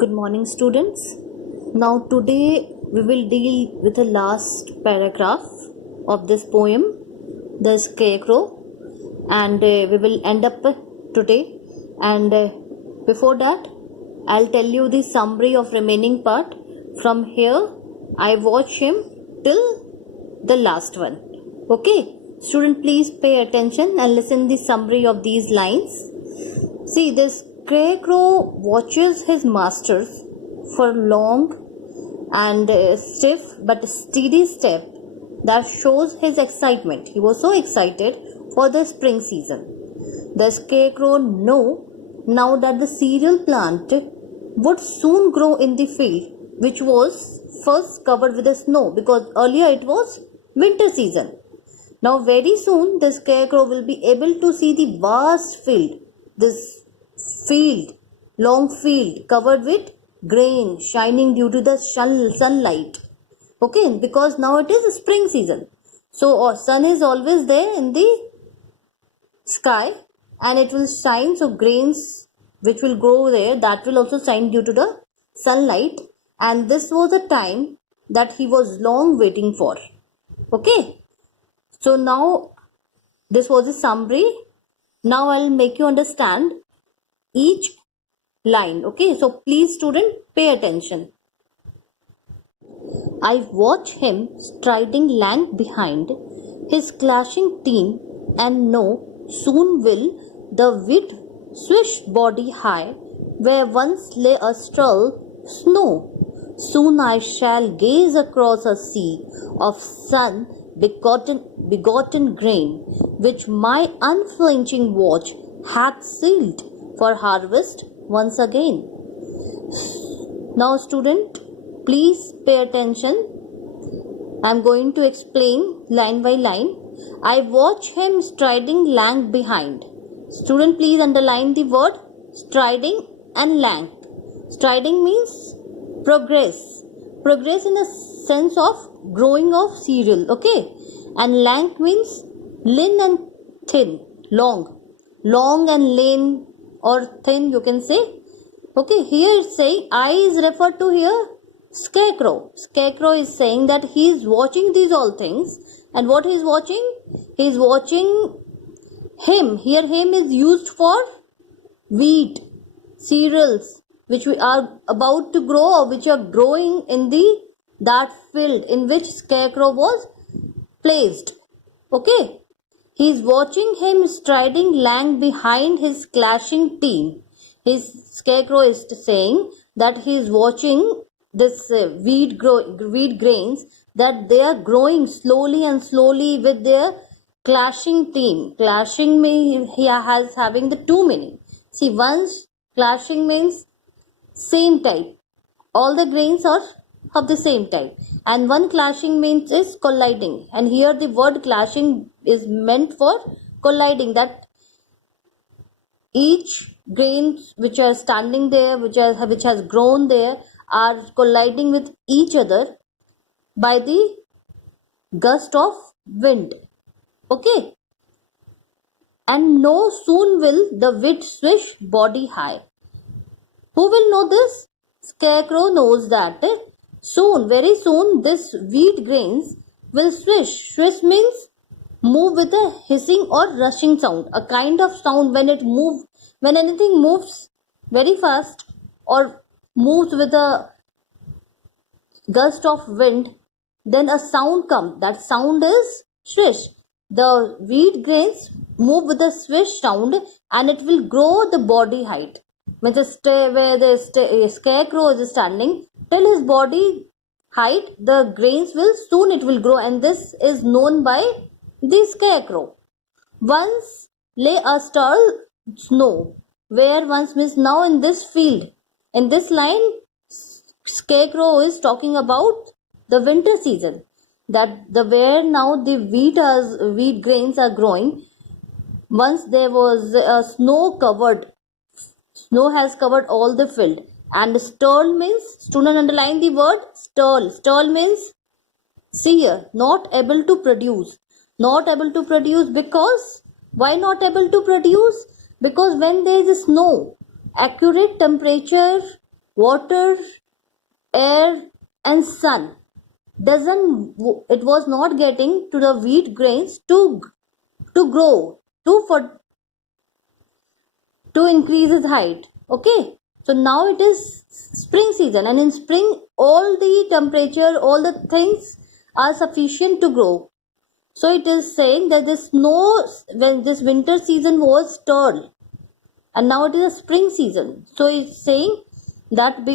Good morning, students. Now, today we will deal with the last paragraph of this poem, The Scarecrow, and we will end up today. And before that, I'll tell you the summary of remaining part. From here, I watch him till the last one. Okay, student, please pay attention and listen the summary of these lines. See, this Scarecrow watches his masters for long and stiff but steady step that shows his excitement. He was so excited for the spring season. The Scarecrow knew now that the cereal plant would soon grow in the field, which was first covered with the snow, because earlier it was winter season. Now very soon the Scarecrow will be able to see the vast field, this field, long field covered with grain shining due to the sunlight. Okay, because now it is spring season. So sun is always there in the sky and it will shine. So grains which will grow there, that will also shine due to the sunlight. And this was the time that he was long waiting for. Okay. So now this was a summary. Now I'll make you understand each line. Okay, so please student, pay attention. I watch him striding lank behind his clashing team, and know soon will the wheat swish body high where once lay a straw snow. Soon I shall gaze across a sea of sun begotten grain, which my unflinching watch hath sealed for harvest once again. Now student, please pay attention. I am going to explain line by line. I watch him striding lank behind. Student, please underline the word striding and lank. Striding means progress. Progress in the sense of growing of cereal. Okay. And lank means lean and thin. Long. Long and lean or thin, you can say. Okay, here it's saying I is referred to here Scarecrow. Scarecrow is saying that he is watching these all things. And what he is watching? He is watching him. Here him is used for wheat, cereals, which we are about to grow or which are growing in that field in which Scarecrow was placed. Okay. He is watching him striding lank behind his clashing team. His Scarecrow is saying that he is watching this wheat grains, that they are growing slowly and slowly with their clashing team. Clashing has having the two meaning. See, once clashing means same type. All the grains are of the same type, and one clashing means is colliding, and here the word clashing is meant for colliding, that each grains which are standing there, which has grown there, are colliding with each other by the gust of wind. Okay, and no soon will the wheat swish body high. Who will know this? Scarecrow knows that soon, very soon, this wheat grains will swish. Swish means move with a hissing or rushing sound. A kind of sound when anything moves very fast or moves with a gust of wind, then a sound comes. That sound is swish. The wheat grains move with a swish sound and it will grow the body height. When where the Scarecrow is standing, till his body height, the grains will grow, and this is known by the Scarecrow. Once lay a stall snow, where once means now in this field. In this line, Scarecrow is talking about the winter season, that where now the wheat grains are growing. Once there was a snow has covered all the field. And stall means, student underline the word stall. Stall means, see here, not able to produce. Not able to produce because, why not able to produce? Because when there is snow, accurate temperature water, air and sun it was not getting to the wheat grains to grow, to increase its height. Okay, so now it is spring season, and in spring all the temperature, all the things are sufficient to grow. So it is saying that the snow, when this winter season was stalled, and now it is a spring season. So it's saying that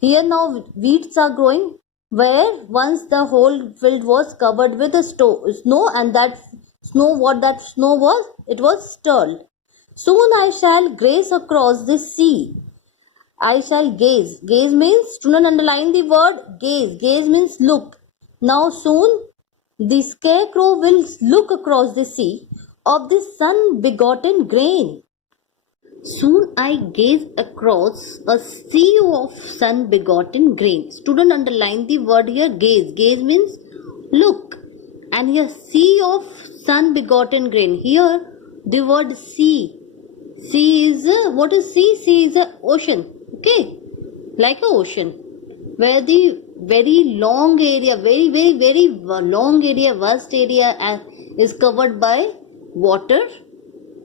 here now wheats are growing where once the whole field was covered with the snow, and that snow, what that snow was, it was stalled. Soon I shall graze across the sea. I shall gaze. Gaze means, student underline the word gaze. Gaze means look. Now soon the scarecrow will look across the sea of the sun begotten grain. Soon I gaze across a sea of sun begotten grain. Student underline the word here gaze. Gaze means look. And here sea of sun begotten grain. Here the word sea. Sea is what is sea? Sea is a ocean. Okay, like a ocean, where the very long area, very long area, vast area is covered by water.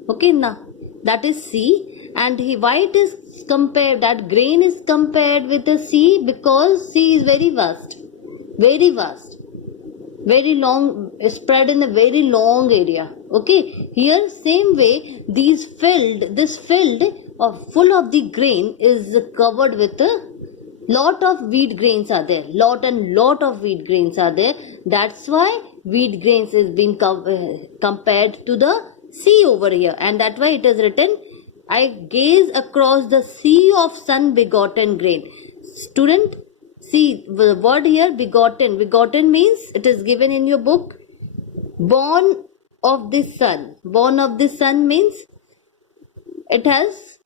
Okay, now that is sea. And why it is compared, that grain is compared with the sea? Because sea is very vast, very long, spread in a very long area. Okay, here same way this field of full of the grain is covered with a lot of wheat grains are there, lot of wheat grains are there. That's why wheat grains is being compared to the sea over here, and that's why it is written, I gaze across the sea of sun begotten grain. Student, see the word here begotten. Begotten means, it is given in your book, born of the sun. Born of the sun means it has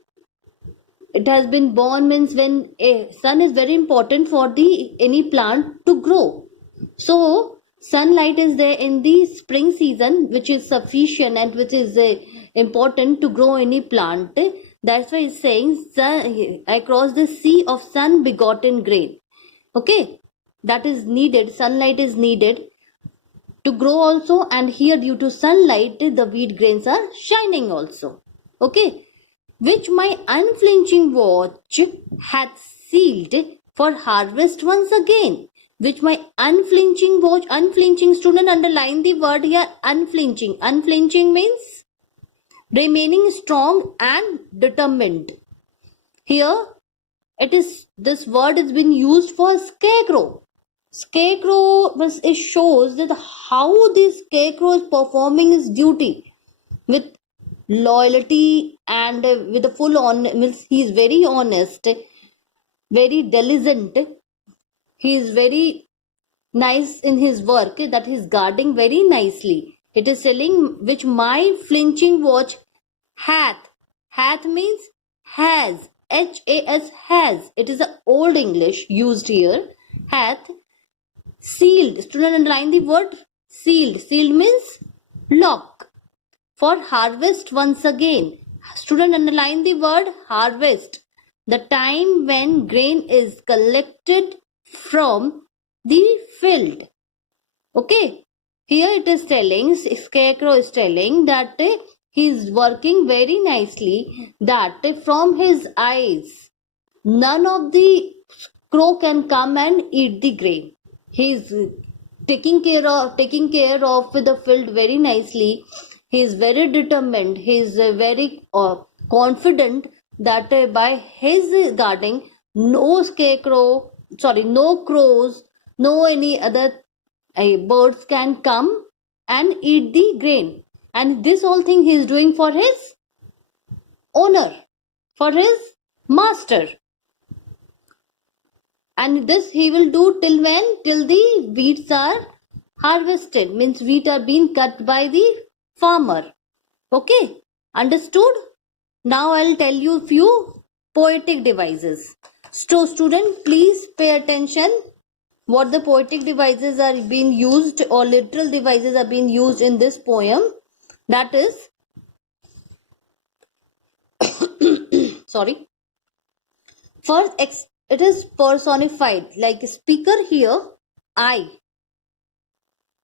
been born, means when a sun is very important for the any plant to grow. So sunlight is there in the spring season, which is sufficient and which is important to grow any plant. That's why it's saying across the sea of sun begotten grain. Okay, that is needed. Sunlight is needed to grow also, and here due to sunlight the wheat grains are shining also. Okay, which my unflinching watch hath sealed for harvest once again. Which my unflinching watch, unflinching, student underline the word here, unflinching. Unflinching means remaining strong and determined. Here it is, this word has been used for scarecrow. Scarecrow, it shows that how this scarecrow is performing his duty with loyalty and with a full on, means he is very honest, very diligent, he is very nice in his work, that he is guarding very nicely. It is telling, which my flinching watch hath means has, has, has. It is a old English used here. Hath sealed. Student underline the word sealed. Sealed means lock. For harvest once again. Student underline the word harvest. The time when grain is collected from the field. Okay. Here it is telling, scarecrow is telling that he is working very nicely, that from his eyes none of the crow can come and eat the grain. He is taking care of the field very nicely. He is very determined. He is very confident that by his guarding, no crows, no any other birds can come and eat the grain. And this whole thing he is doing for his owner, for his master. And this he will do till when? Till the wheats are harvested, means wheat are being cut by the farmer. Okay, understood? Now I'll tell you few poetic devices. So student, please pay attention what the poetic devices are being used, or literal devices are being used in this poem. That is sorry. First, it is personified, like speaker here, I.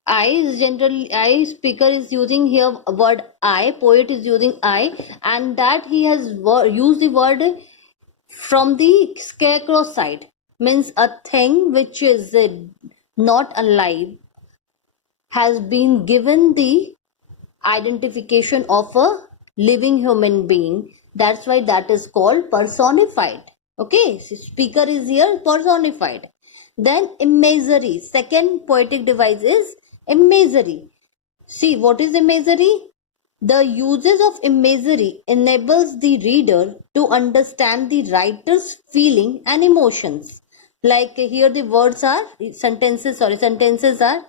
I is generally, I speaker is using here word I, poet is using I, and that he has used the word from the scarecrow side, means a thing which is not alive has been given the identification of a living human being. That's why that is called personified. Okay, so speaker is here personified. Then imagery, second poetic device is imagery. See, what is imagery? The uses of imagery enables the reader to understand the writer's feeling and emotions. Like here the words are, sentences are,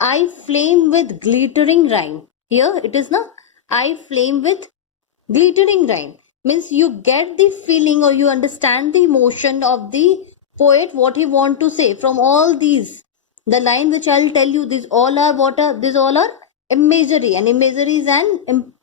I flame with glittering rhyme. Here it is now, I flame with glittering rhyme. Means you get the feeling or you understand the emotion of the poet, what he want to say from all these. The line which I'll tell you, these all are what are, these all are imagery, and imagery is an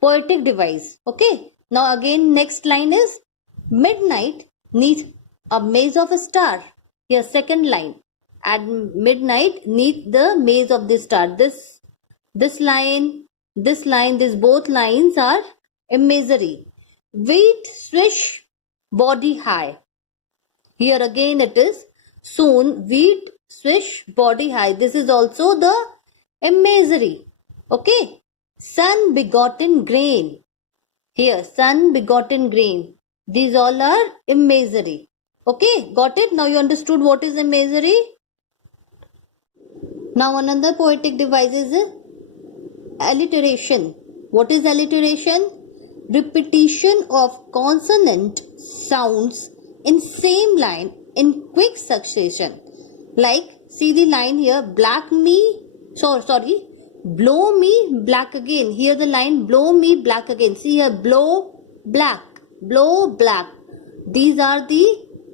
poetic device. Okay. Now again next line is midnight neath a maze of a star. Here second line, at midnight neath the maze of the star. This line, these both lines are imagery. Wheat swish body high. Here again it is soon wheat swish body high. This is also the imagery. Okay. Sun begotten grain. Here sun begotten grain. These all are imagery. Okay, got it? Now you understood what is imagery. Now another poetic device is alliteration. What is alliteration? Repetition of consonant sounds in same line in quick succession. Like, see the line here, blow me black again. Here the line, blow me black again. See here, blow black. These are the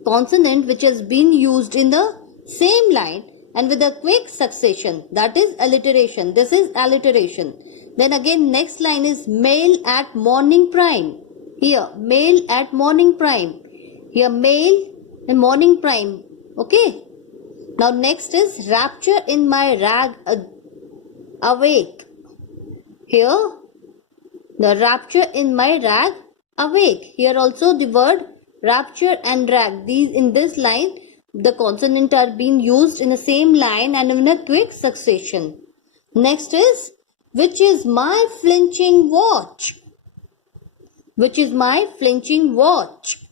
consonant which has been used in the same line and with a quick succession. That is alliteration. This is alliteration. Then again next line is male at morning prime. Here male at morning prime. Here male and morning prime. Okay. Now next is rapture in my rag awake. Here the rapture in my rag awake. Here also the word rapture and rag. These in this line the consonant are being used in the same line and in a quick succession. Next is which is my flinching watch. Which is my flinching watch.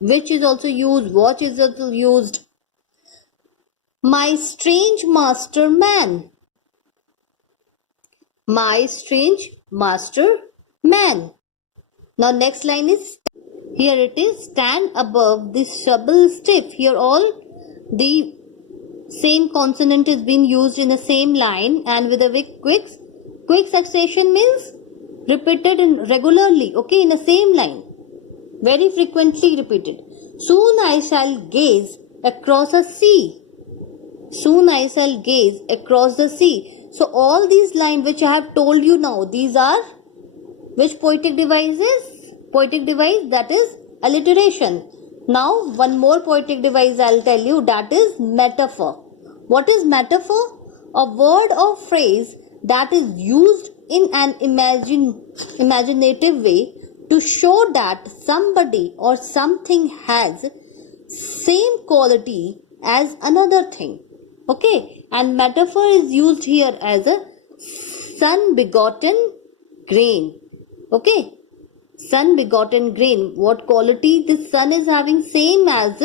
Which is also used. Watch is also used. My strange master man. My strange master man. Now next line is, here it is, stand above the stubble stiff. Here all the same consonant is being used in the same line and with a quick succession means repeated regularly. Okay, in the same line. Very frequently repeated. Soon I shall gaze across a sea. Soon I shall gaze across the sea. So all these lines which I have told you now, these are which poetic devices? Poetic device, that is alliteration. Now one more poetic device I'll tell you, that is metaphor. What is metaphor? A word or phrase that is used in an imaginative way to show that somebody or something has same quality as another thing. Okay, and metaphor is used here as a sun begotten grain. Okay, sun begotten grain. What quality this sun is having? Same as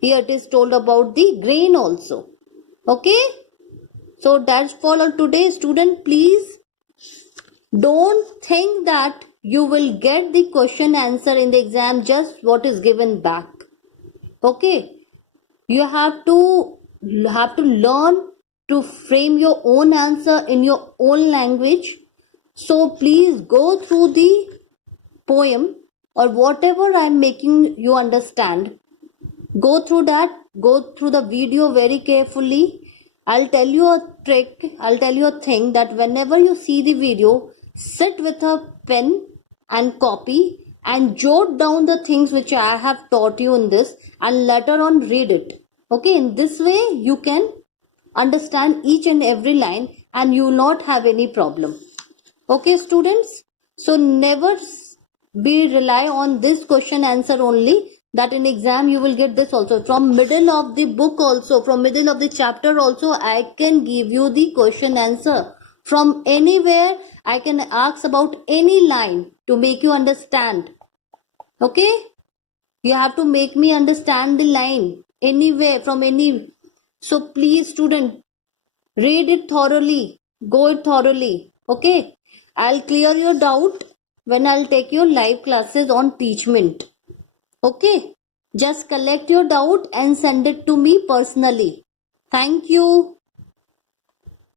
here it is told about the grain also. Okay, so that's for all today. Student, please don't think that you will get the question answer in the exam just what is given back. Okay, you have to learn to frame your own answer in your own language. So please go through the poem or whatever I am making you understand. Go through that. Go through the video very carefully. I'll tell you a trick. I'll tell you a thing that whenever you see the video, sit with a pen and copy and jot down the things which I have taught you in this, and later on read it. Okay, in this way you can understand each and every line and you will not have any problem. Okay, students, so never be rely on this question answer only, that in exam you will get this also. From middle of the book also, from middle of the chapter also, I can give you the question answer. From anywhere I can ask about any line to make you understand. Okay, you have to make me understand the line anywhere, from any. So please student, read it thoroughly, go it thoroughly. Okay, I'll clear your doubt when I'll take your live classes on Teachment. Okay, just collect your doubt and send it to me personally. Thank you.